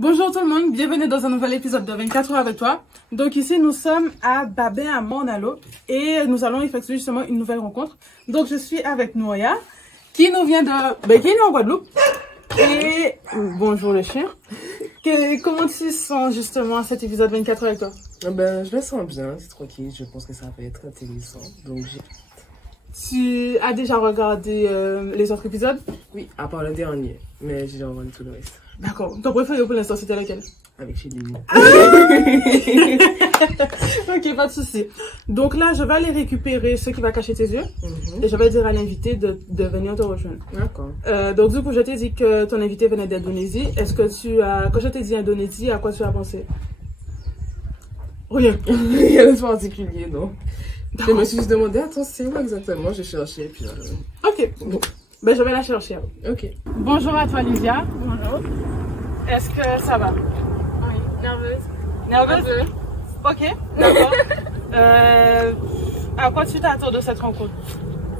Bonjour tout le monde, bienvenue dans un nouvel épisode de 24 heures avec toi. Donc ici nous sommes à Babin à Morne-à-l'Eau et nous allons effectuer justement une nouvelle rencontre. Donc je suis avec Nouria qui nous vient de... qui est née en Guadeloupe. Et bonjour le chien. Comment tu sens justement à cet épisode 24 heures avec toi? Je le sens bien, c'est tranquille, je pense que ça va être intéressant. Donc tu as déjà regardé les autres épisodes? Oui, à part le dernier, mais j'ai regardé tout le reste. D'accord. Ton préféré pour l'instant c'était lequel? Avec Chéline. Ok, pas de souci. Donc là, je vais aller récupérer ce qui va cacher tes yeux et je vais dire à l'invité de venir te rejoindre. D'accord. Donc du coup, je t'ai dit que ton invité venait d'Indonésie. Est-ce que tu as, quand je t'ai dit Indonésie, à quoi tu as pensé? Rien. Rien de particulier, non. Je me suis juste demandé, attends, c'est où exactement? J'ai cherché, puis Ok. Bon. Ben, je vais la chercher. Ok. Bonjour à toi, Lydia. Bonjour. Est-ce que ça va? Oui, nerveuse. Nerveuse? Ok, d'accord. À quoi tu t'attends de cette rencontre?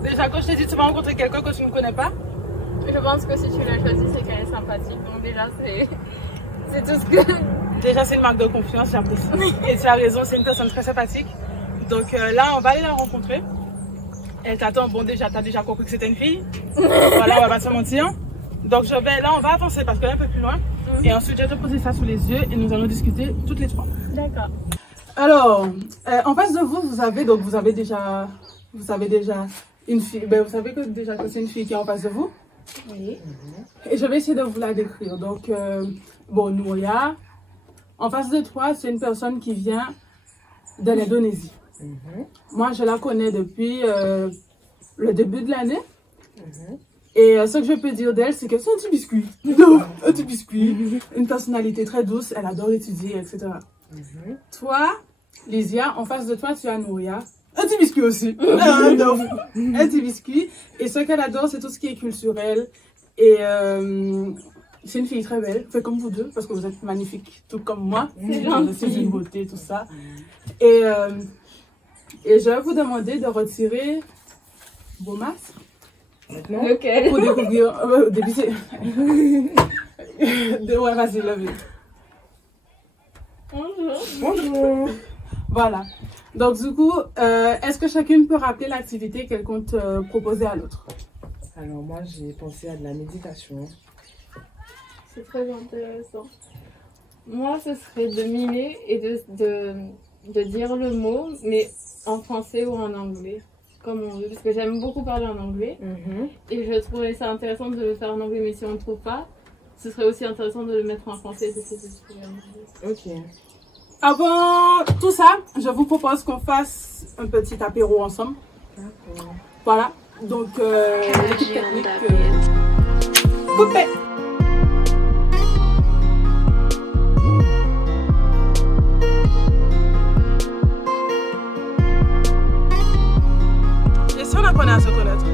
Déjà, quand je t'ai dit tu vas rencontrer quelqu'un que tu ne connais pas? Je pense que si tu l'as choisi, c'est qu'elle est sympathique. Donc déjà, c'est tout ce que... Déjà, c'est une marque de confiance, j'apprécie. Et tu as raison, c'est une personne très sympathique. Donc là, on va aller la rencontrer. Elle t'attend. Bon, déjà, t'as déjà compris que c'était une fille. Voilà, on va pas se mentir. Donc là, on va avancer parce qu'elle est un peu plus loin. Et ensuite, je vais te poser ça sous les yeux et nous allons discuter toutes les trois. D'accord. Alors, en face de vous, vous avez déjà une fille. Ben, vous savez que déjà que c'est une fille qui est en face de vous. Oui. Et je vais essayer de vous la décrire. Donc, bon, Nouria, en face de toi, c'est une personne qui vient de l'Indonésie. Moi, je la connais depuis le début de l'année. Et ce que je peux dire d'elle, c'est que c'est un petit biscuit. Non, un petit biscuit. Une personnalité très douce, elle adore étudier, etc. Toi, Lysia, en face de toi, tu as Nouria. Un petit biscuit aussi. Un petit biscuit. Et ce qu'elle adore, c'est tout ce qui est culturel. Et c'est une fille très belle. Fait comme vous deux, parce que vous êtes magnifiques, tout comme moi. C'est une beauté, tout ça. Et je vais vous demander de retirer vos masques. Maintenant? Lequel? Pour découvrir. Au début, c'est. Ouais, vas-y, levez. Bonjour. Bonjour. Voilà. Donc, du coup, est-ce que chacune peut rappeler l'activité qu'elle compte proposer à l'autre? Alors, moi, j'ai pensé à de la méditation. C'est très intéressant. Moi, ce serait de mimer et de dire le mot, mais en français ou en anglais. Comme on veut, parce que j'aime beaucoup parler en anglais. Et je trouvais ça intéressant de le faire en anglais, mais si on ne trouve pas, ce serait aussi intéressant de le mettre en français et d'essayer de trouver en anglais. Ok. Avant tout ça, je vous propose qu'on fasse un petit apéro ensemble. D'accord. Voilà. Donc, l'équipe technique. Coupé! Et si on apprenait à se connaître?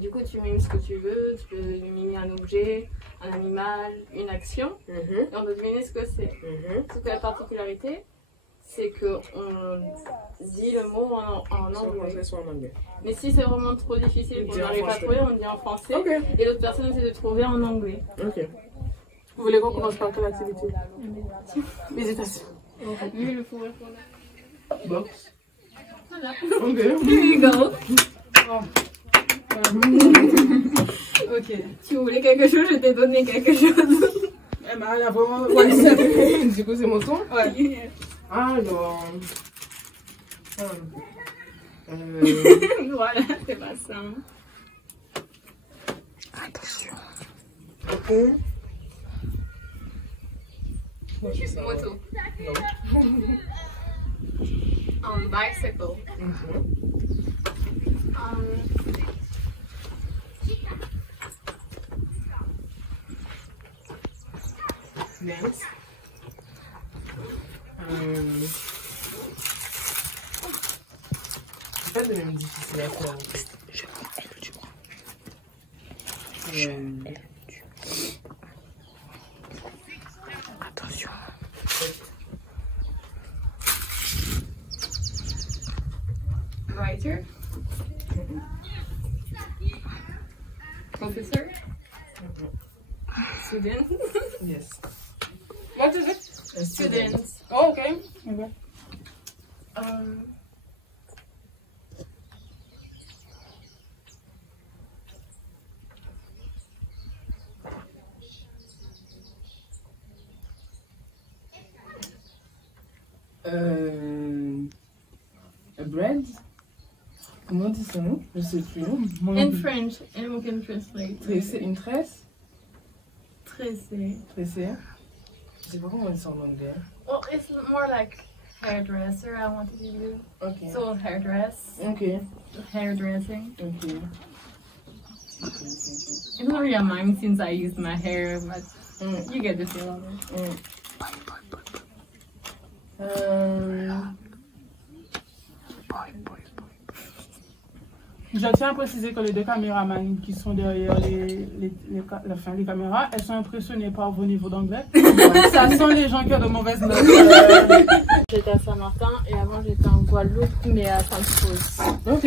Du coup, tu mimes ce que tu veux, tu peux mimer un objet, un animal, une action, et on doit deviner ce que c'est. Sauf que la particularité, c'est qu'on dit le mot en anglais. Mais si c'est vraiment trop difficile qu'on n'arrive pas à trouver, on dit en français, et l'autre personne essaie de trouver en anglais. Ok. Vous voulez qu'on commence par quelle activité? Méditation. Vu le fou rire qu'on a. Box. Voilà. Ok. Go. Ok. Tu voulais quelque chose, je t'ai donné quelque chose. Elle a vraiment. Ouais, Du coup, c'est mon tour? ouais. Alors. Voilà, c'est pas ça. Attention. Ok. Moto. Bicycle. Dance. C'est pas de même difficile à faire. Je prends du bras. Attention. Writer. Professor. Student. Yes. What is it? A Student. Oh, okay. Okay. A bread? Comment on dit ça, non? Je sais plus. In French, and we can translate. Tressé, une tresse? Tressé. Tressé? Je sais pas comment on dit ça en anglais. Well, it's more like hairdresser. I wanted to do. Ok. So hairdress, Ok. hairdressing. Ok. It's not really a mime since I used my hair, but you get the feel of it. Je tiens à préciser que les deux caméramans qui sont derrière les caméras, elles sont impressionnées par vos niveaux d'anglais. Ça sent les gens qui ont de mauvaises notes. J'étais à Saint-Martin et avant j'étais en Guadeloupe, mais à Sainte-Rose. Ok.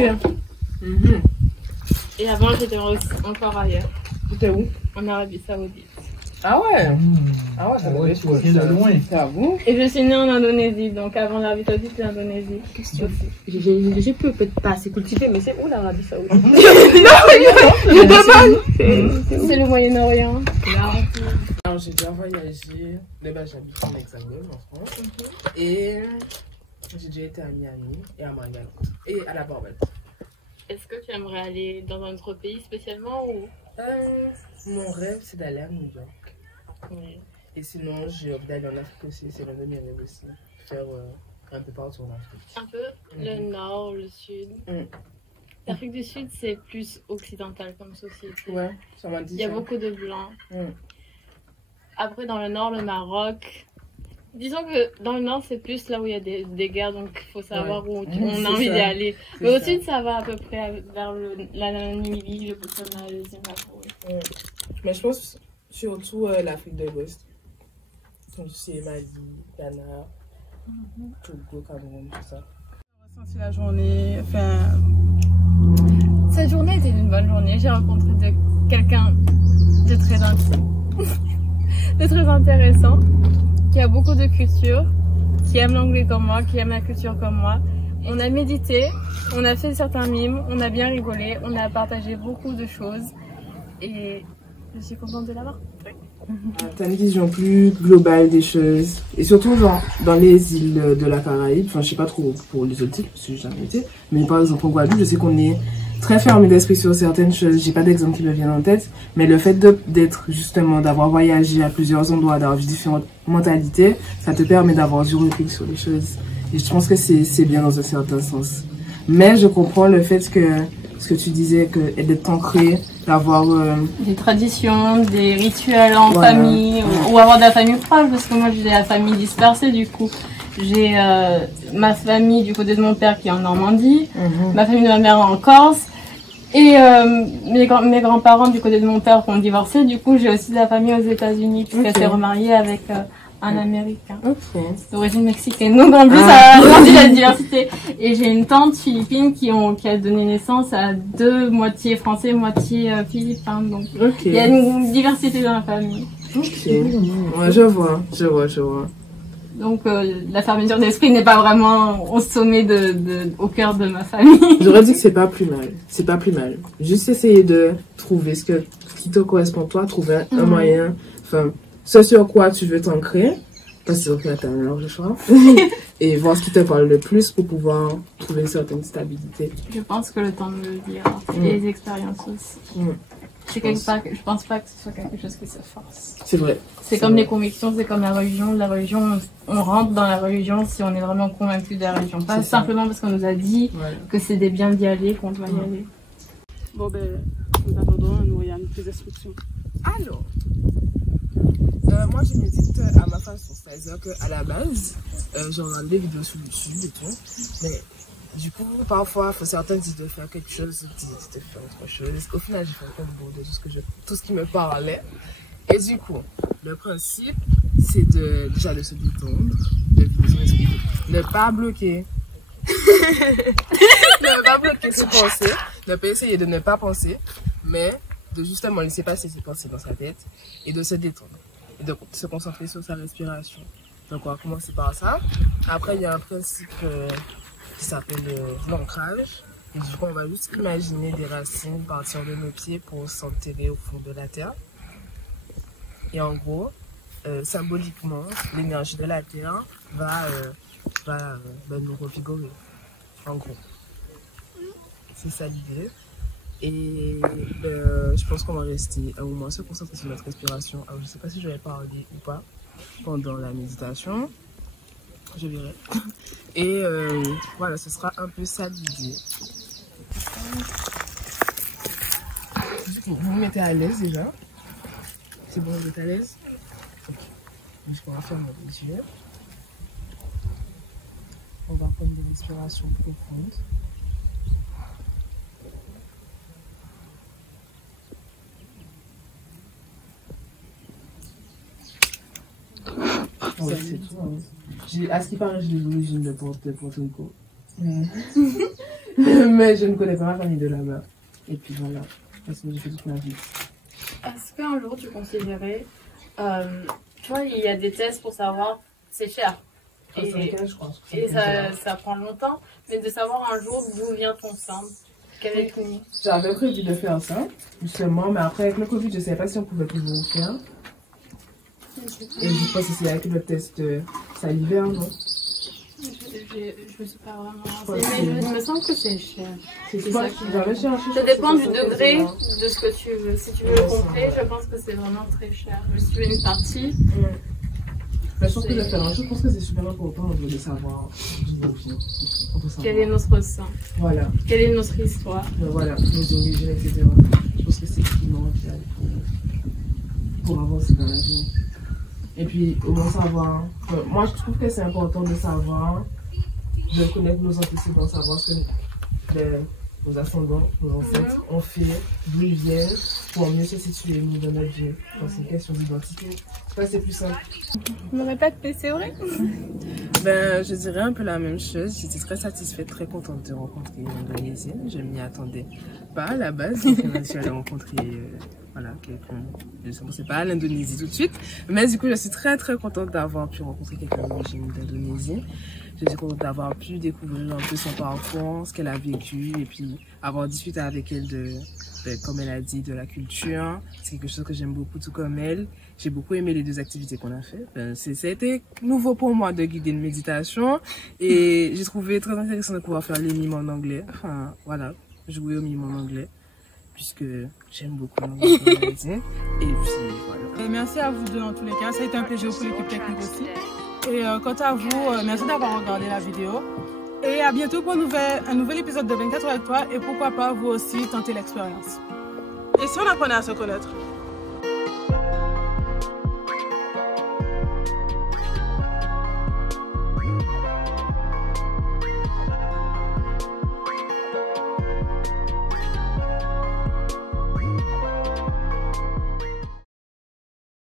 Et avant j'étais encore ailleurs, C'était où? en Arabie Saoudite. Ah ouais? Ah ouais, ça Ah ouais, tu vois bien de loin. J'avoue. Et je suis née en Indonésie, donc avant l'Arabie Saoudite, c'est l'Indonésie. J'ai peut-être pas assez cultivé, mais c'est où l'Arabie Saoudite? C'est le Moyen-Orient. Alors j'ai déjà voyagé. D'abord j'habite en Hexagone en France. Et j'ai déjà été à Miami et à Margarine et à la Barbade. Est-ce que tu aimerais aller dans un autre pays spécialement ou... Mon rêve c'est d'aller à New York. Oui. Et sinon j'ai envie d'aller en Afrique aussi. C'est l'un de mes rêves aussi. Faire un peu partout en Afrique. Un peu le nord, le sud. L'Afrique du Sud, c'est plus occidental comme société. Ouais, ça m'a dit. Il y a beaucoup de blancs. Mm. Après, dans le nord, le Maroc. Disons que dans le nord, c'est plus là où il y a des guerres, donc il faut savoir où on a envie d'y aller. Mais au sud, ça va à peu près vers la Namibie, le Botswana, le Zimbabwe. Mais je pense surtout l'Afrique de l'Ouest. Donc c'est Mali, Ghana, Togo, Cameroun, tout ça. Ressenti la journée, enfin... Cette journée était une bonne journée. J'ai rencontré quelqu'un de très intime, de très intéressant, qui a beaucoup de culture, qui aime l'anglais comme moi, qui aime la culture comme moi. On a médité, on a fait certains mimes, on a bien rigolé, on a partagé beaucoup de choses et je suis contente de l'avoir. T'as une vision plus globale des choses et surtout genre dans les îles de la Caraïbe, enfin je sais pas trop pour les autres îles parce que j'ai jamais été, mais par exemple en Guadeloupe je sais qu'on est très fermé d'esprit sur certaines choses, j'ai pas d'exemple qui me viennent en tête, mais le fait d'être justement d'avoir voyagé à plusieurs endroits, d'avoir vu différentes mentalités, ça te permet d'avoir du recul sur les choses et je pense que c'est bien dans un certain sens. Mais je comprends le fait que ce que tu disais, que d'être ancré, d'avoir des traditions, des rituels en famille ou avoir de la famille proche parce que moi j'ai la famille dispersée du coup. J'ai ma famille du côté de mon père qui est en Normandie, ma famille de ma mère en Corse et mes grands-parents du côté de mon père qui ont divorcé. Du coup j'ai aussi de la famille aux États-Unis puisqu'elle s'est remariée avec un Américain d'origine mexicaine. Donc en plus ça a grandi la diversité. Et j'ai une tante philippine qui a donné naissance à deux moitié français, moitié philippin. Donc il y a une diversité dans la famille. Ouais, je vois. Donc la fermeture d'esprit n'est pas vraiment au sommet au cœur de ma famille. J'aurais dit que c'est pas plus mal. Juste essayer de trouver ce qui te correspond toi, trouver un moyen, enfin, ce sur quoi tu veux t'ancrer, parce que tu as un large choix, et voir ce qui te parle le plus pour pouvoir trouver une certaine stabilité. Je pense que le temps me le dira, et les expériences aussi. Je pense pas que ce soit quelque chose qui se force. C'est vrai. C'est comme les convictions, c'est comme la religion. La religion, on rentre dans la religion si on est vraiment convaincu de la religion. Pas simplement parce qu'on nous a dit que c'est des biens d'y aller qu'on doit y aller. Bon ben, nous attendons, nous il y a plus d'instructions. Alors, moi je médite à ma façon, c'est-à-dire qu'à la base, j'ai regardé des vidéos sur YouTube et tout, mais du coup, parfois, certains disent de faire quelque chose, d'autres disent de faire autre chose. Au final, j'ai fait un peu de tout ce qui me parlait. Et du coup, le principe, c'est déjà de se détendre, de ne pas bloquer. Ne que penser, ne pas essayer de ne pas penser, mais de justement laisser passer ses pensées dans sa tête et de se détendre et de se concentrer sur sa respiration. Donc on va commencer par ça. Après il y a un principe qui s'appelle l'ancrage. Et du coup on va juste imaginer des racines partir de nos pieds pour s'enterrer au fond de la terre. Et en gros, symboliquement, l'énergie de la terre va nous revigorer. En gros, c'est ça l'idée. Et je pense qu'on va rester un moment se concentrer sur notre respiration. Alors, je ne sais pas si je vais parler ou pas pendant la méditation. Je verrai. Et voilà, ce sera un peu ça l'idée. Vous vous mettez à l'aise déjà. C'est bon, vous êtes à l'aise? Ok. Donc, on va fermer les yeux. On va prendre des respirations profondes. Ouais, c'est tout. Hein. À ce qui paraît, j'ai l'origine de Porto Rico. Mais je ne connais pas ma famille de là-bas. Et puis voilà, parce que j'ai fait toute ma vie. Est-ce qu'un jour tu considérais, tu vois, il y a des tests pour savoir, c'est cher. Et, 75, je crois. Et ça prend longtemps, mais de savoir un jour d'où vient ton sang. Quel est ton... J'avais prévu de faire ça, justement, mais après avec le Covid, je ne savais pas si on pouvait toujours faire. Et je pense que c'est avec le test salivaire, non? Je ne sais pas vraiment. Mais il me semble que c'est cher. C'est ça que j'avais cherché. Ça dépend du degré de ce que tu veux. Si tu veux le complet, je pense que c'est vraiment très cher. Mais si tu veux une partie... Mais je pense que de faire un jour, je pense que c'est super important de savoir quel est notre sang. Voilà. Quelle est notre histoire. Voilà, nos origines, etc. Je pense que c'est ce qui manque pour avancer dans la vie. Et puis, au moins savoir. Moi, je trouve que c'est important de savoir, de connaître nos antécédents, savoir ce que nos ascendants, nos ancêtres ont fait, d'où ils viennent, pour mieux se situer nous dans notre vie. C'est une question d'identité. Je pense que c'est plus simple. Je me répète, mais c'est vrai. Je dirais un peu la même chose. J'étais très satisfaite, très contente de rencontrer une Indonésienne. Je m'y attendais pas à la base. Je suis allée rencontrer quelqu'un. Je ne pensais pas à l'Indonésie tout de suite. Mais du coup, je suis très très contente d'avoir pu rencontrer quelqu'un d'origine d'Indonésie. Je suis contente d'avoir pu découvrir un peu son parcours, ce qu'elle a vécu et puis avoir discuté avec elle comme elle a dit, de la culture. C'est quelque chose que j'aime beaucoup, tout comme elle. J'ai beaucoup aimé les deux activités qu'on a fait. Ça a été nouveau pour moi de guider une méditation et j'ai trouvé très intéressant de pouvoir faire les mimes en anglais. Enfin, voilà, jouer aux mimes en anglais puisque j'aime beaucoup l'anglais, comme elle a dit. Et puis, voilà. Et merci à vous deux en tous les cas. Ça a été un plaisir pour l'équipe technique aussi. Et quant à vous, merci d'avoir regardé la vidéo. Et à bientôt pour un nouvel épisode de 24 heures avec toi. Et pourquoi pas vous aussi tenter l'expérience. Et si on apprenait à se connaître?